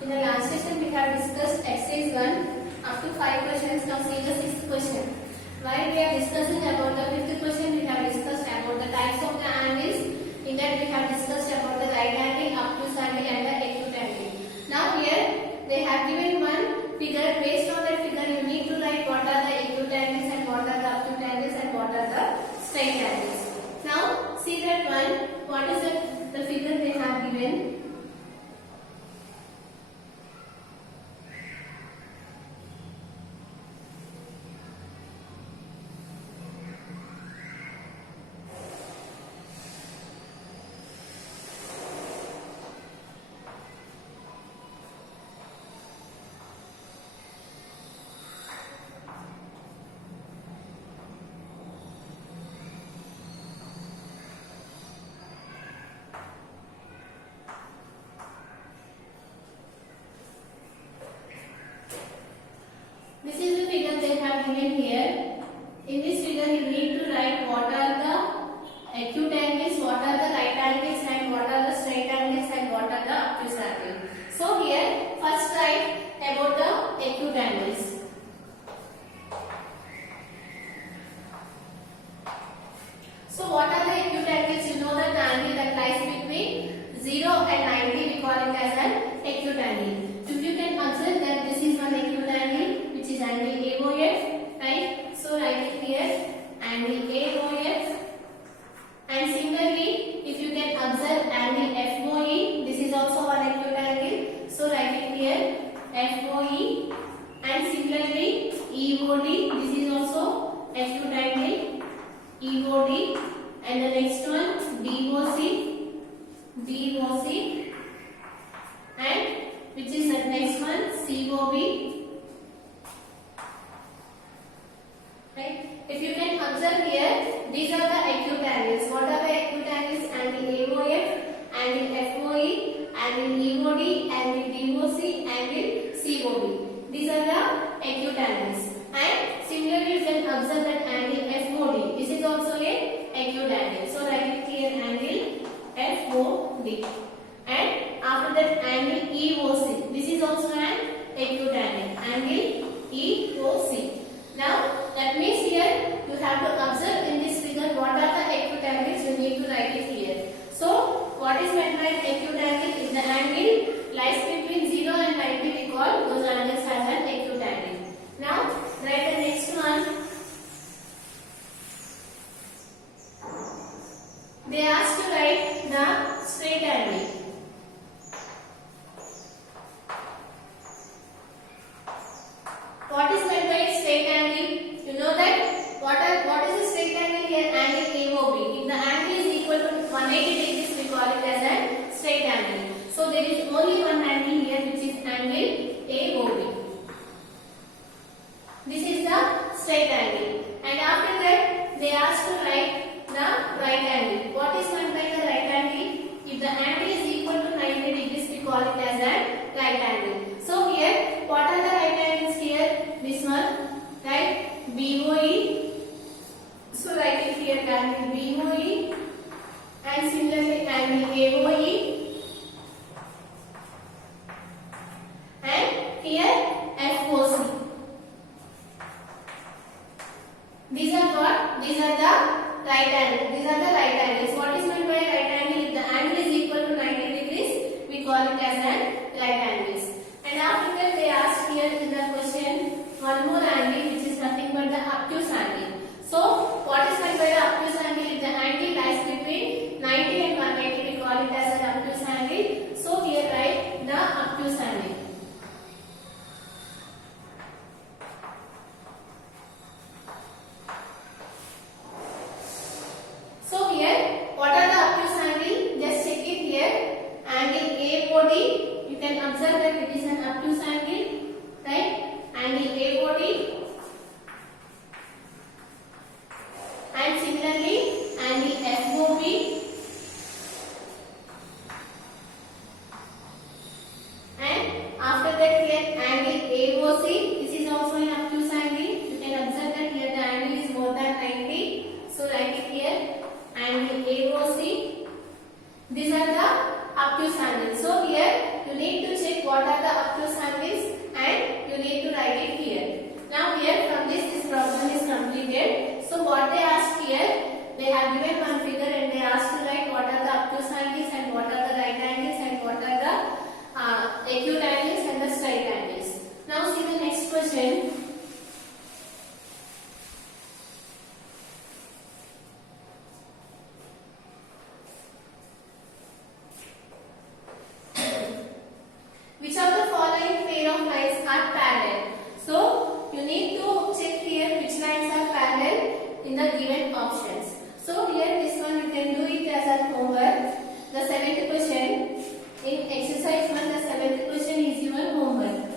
In the last session, we have discussed exercise 1 up to 5 questions. Now see the 6th question. While we are discussing about the 5th question, we have discussed about the types of the angles. In that, we have discussed about the right angle, obtuse angle and the acute angle. Now here, they have given one figure. Based on that figure, you need to write what are the acute angles and what are the obtuse angles and what are the straight angles. Now see that one. What is the figure they have given? This is the figure they have given here. In this figure, you need to write what are the acute angles, what are the right angles, and what are the straight angles, and what are the obtuse angles. So here, first write about the acute angles. So what are the acute angles? You know that the angle that lies between 0 and 90, we call it as an acute angle. If you can observe that this is one acute angle, which is angle AOF, right? So write it here, angle AOF. And similarly, if you can observe angle FOE, this is also one acute angle. So write it here, FOE. And similarly, EOD, this is also acute angle, EOD. And the next one, DOC. And which is the next one, COB. Right? If you can observe here, these are the acute angles. What are the acute angles? Angle AOF, angle FOE, angle EOD, angle DOC, angle COB. These are the acute angles. And similarly, you can observe that angle FOD. This is also a acute angle. So write it here, angle FOD. And after that, angle EOC. This is also an acute angle. Angle EOC. Now, that means here you have to observe in this figure what are the acute angles. You need to write it here. So, what is meant by acute angle? If the angle lies between 0 and 90, we call those angles as an acute angle. Now, write the next one. They asked to write the straight angle. What is meant by straight angle? You know that what is a straight angle here? Angle AOB. If the angle is equal to 180 degrees, we call it as a straight angle. So there is only one angle here, which is angle AOB. This is the straight angle. And after that, they asked to write the right angle. What is meant by the right angle? If the angle is equal to 90 degrees, we call it as a right angle. So here, what are the right angles here? This one, right? BOE. So write it here, angle BOE. And similarly, angle AOE. And here, FOC. These are what? These are the right angles. These are the right angles. What is meant by right angle? If the angle is equal to 90 degrees, we call it as an right angles. And after that, they asked here in the question one more angle, which is nothing but the obtuse angle. So, what is meant by the obtuse angle? If the angle lies between 90 and 180, we call it as an obtuse angle. So, here write the obtuse angle. So, here, what are the obtuse angle? Just check it here. Angle AOD, you can observe that it is an obtuse angle, right? Angle AOD. And similarly, angle FOB. And after that, here angle AOC. This is also an obtuse angle. You can observe that here the angle is more than 90. So write it here, angle AOC. These are the obtuse angles. So here you need to check what are the obtuse angles and you need to write it here. Now here from this problem is completed. So what they asked here, they have given one figure and they asked to write what are the obtuse angles and what are the right angles and what are the acute angles and the straight angles. Now see the next question. Which of the following pair of lines are parallel? So you need to check here which lines are parallel in the given options. So here this one you can do it as a homework. The 7th question in exercise 1, the 7th question is your homework.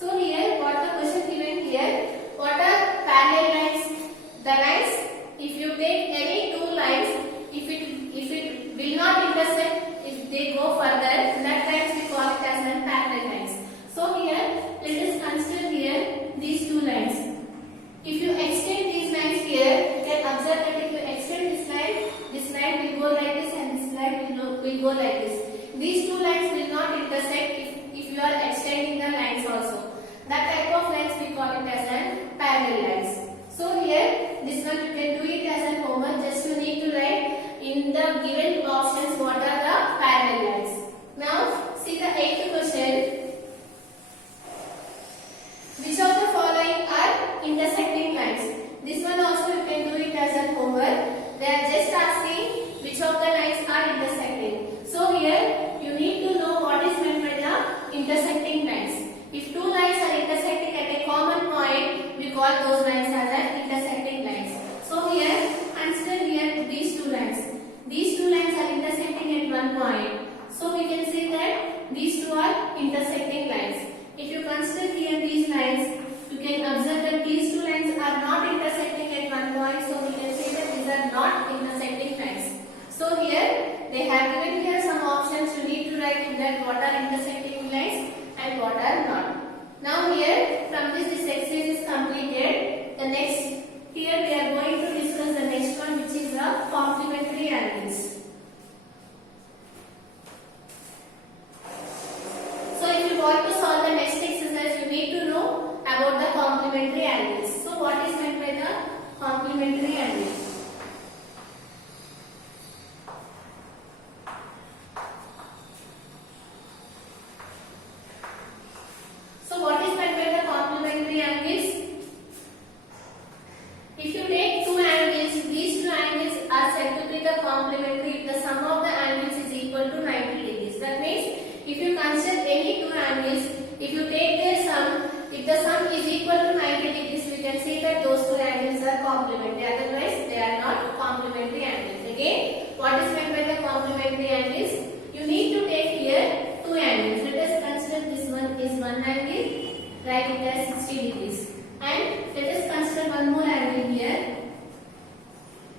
So here what the question given here, what are parallel lines? The lines, if you take any two lines, if it will not intersect, if they go further, that times we call it as an parallel lines. So here let us consider here these two lines. If you extend these lines here, you can observe that if you extend this line will go like this and this line will go like this. These two lines will not intersect if you are extending the lines also. That type of lines we call it as an parallel lines. So here this one you can do it as a homework. Just you need to write in the given options what are the parallel lines. Now see the 8th question. Which of the following are intersecting lines? This one also you can do it as a homework. They are just asking which of the lines are intersecting. So here you need to know what is meant by the intersecting lines. If two lines are intersecting at a common point, we call those lines as an intersecting lines. So here consider here these two lines. These two lines are intersecting at one point. So we can say that these two are intersecting lines. If you consider here these lines, you can observe that these two lines are not intersecting at one point. So we can say that these are not intersecting lines. So here they have given here some options. You need to write in that what are intersecting lines and what are not. Now here from this exercise is completed. The next here we are going to discuss the next one, which is the complementary angles. So if you want to solve the next exercise, you need to know about the complementary angles. So what is meant by the complementary angles? So what is meant by the complementary angles? If you take two angles, these two angles are said to be the complementary if the sum of the angles is equal to 90 degrees. That means if you consider any two angles, if you take their sum, if the sum is equal to 90 degrees, we can say that those two angles are complementary. Otherwise, they are not complementary angles. Again, what is meant by the complementary angles? You need to take here two angles. Let us consider this one is one angle, write it as 60 degrees. And let us consider one more angle here.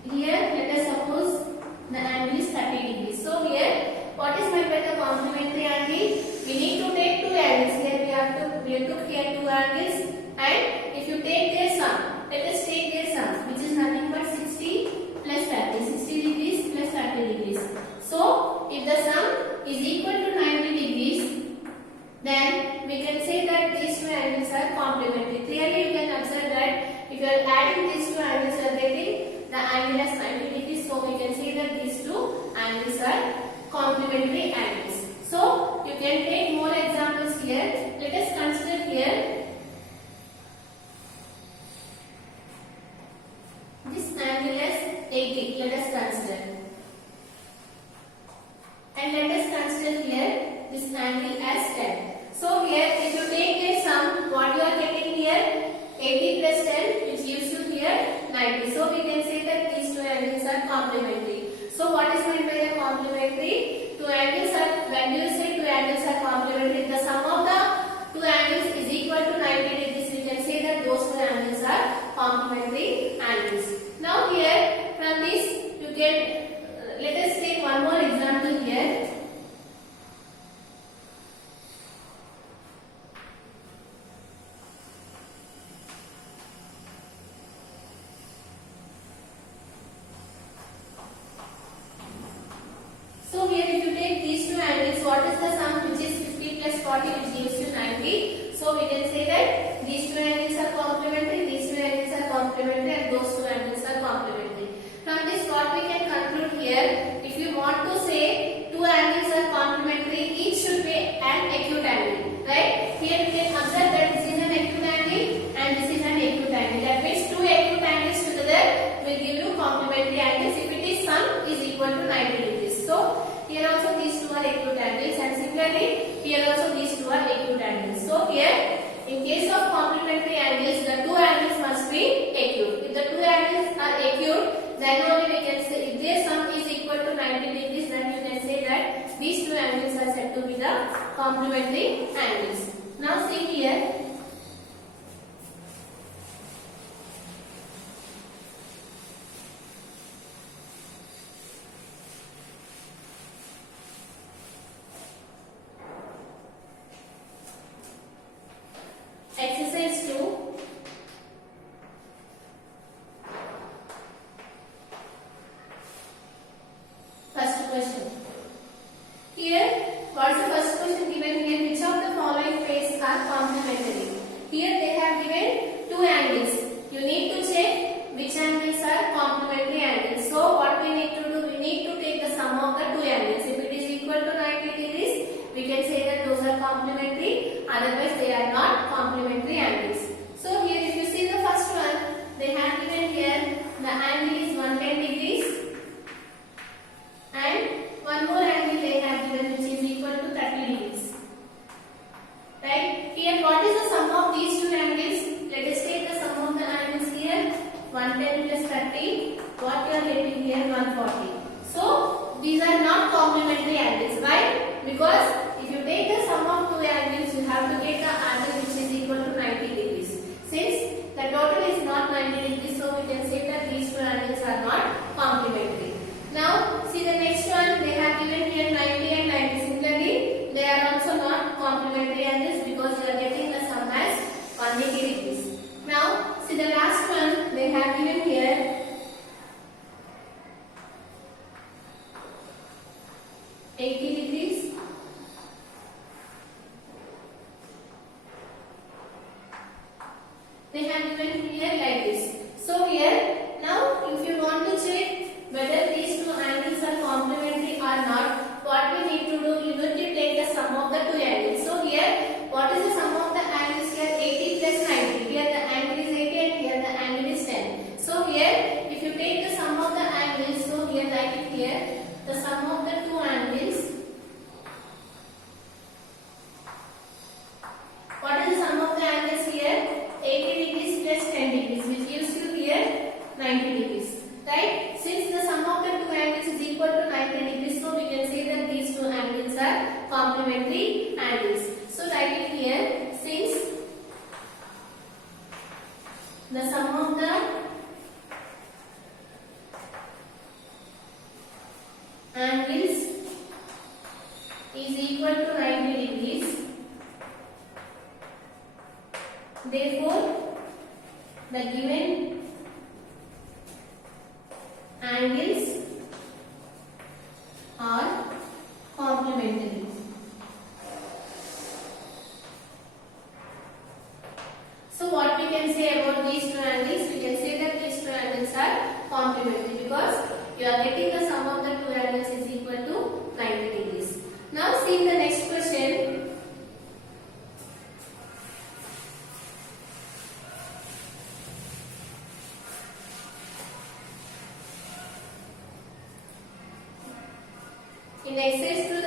Here, let us suppose the angle is 30 degrees. So here, what is meant by the complementary angle? We need to take two angles. Here we took here two angles, and if you take their sum, let us take their sum, which is nothing but 60 plus 30, 60 degrees plus 30 degrees. So if the sum is equal to 90 degrees, then we can say that these two angles are complementary. Clearly you can observe that if you are adding these two angles, you are getting the angle as 90 degrees. So we can say that these two angles are complementary angles. So you can take more examples here. Let us consider here this angle as 80. Let us consider, and let us consider here this angle as 10. So here if you take a sum, what you are getting here 80 plus 10, which gives you here 90. So we can say that these two angles are complementary. So what is meant by the complementary? Two angles are, when you say two angles are complementary, the sum of the two angles is equal to 90 degrees. We can say that those two angles are complementary angles. Now here from this you can let us take one more example here. So here is what is the sum, which is 50 plus 40, which gives you 90. So we can say that these two angles are complementary, these two angles are complementary, and those two angles are complementary. From this, what we can conclude here, if you want to say two angles are complementary, each should be an acute angle, right? Here we can observe that this is an acute angle and this is an acute angle. That means two acute angles together will give you complementary angles if it is sum is equal to 90 degrees. So here also these two are acute angles, and similarly here also these two are acute angles. So here in case of complementary angles, the two angles must be acute. If the two angles are acute, then only we can say, if their sum is equal to 90 degrees, then you can say that these two angles are said to be the complementary angles. Now see here. Exercise 2. First question. Here, what is the first question given here? Which of the following pairs are complementary? Here they have given two angles. You need to check which angles are complementary angles. So what we need to do? We need to take the sum of the two angles. If it is equal to 90 degrees, we can say that those are complementary. Otherwise, they are not complementary angles. So here, if you see the first one, they have given here the angle is 110 degrees. And one more angle they have given, which is equal to 30 degrees. Right? Here, what is the sum of these two angles? Let us take the sum of the angles here. 110 plus 30. What you are getting here? 140. So these are not complementary angles. Why? Because if you take the sum of two angles, you have to get the angle which is equal to 90 degrees. Since the total is not 90 degrees, so we can say that these two angles are not complementary. Now, see the next one, they have given here 90 and 90. Similarly, they are also not complementary angles because you are getting the sum as 180 degrees. Now, see the last one, they have given here 80 degrees. They have given here like this. So here, now if you want to check whether these two angles are complementary or not, what we need to do, you need to take the sum of the two angles. So here, what is the sum of the angles here? 80 plus 90. Here the angle is 80 and here the angle is 10. So here, if you take the sum of the angles, so here write it here, the sum of the two angles. What is the sum of the angles here? 80 degrees plus 10 degrees, which gives you here 90 degrees. Right? Since the sum of the two angles is equal to 90 degrees, so we can say that these two angles are complementary angles. So write it here, since the sum of the angles is equal to 90 degrees, therefore the given angles are complementary. So what we can say about these two angles? We can say that these two angles are complementary because you are getting the sum of the two angles is equal to 90 degrees. Now see the next question. In exercise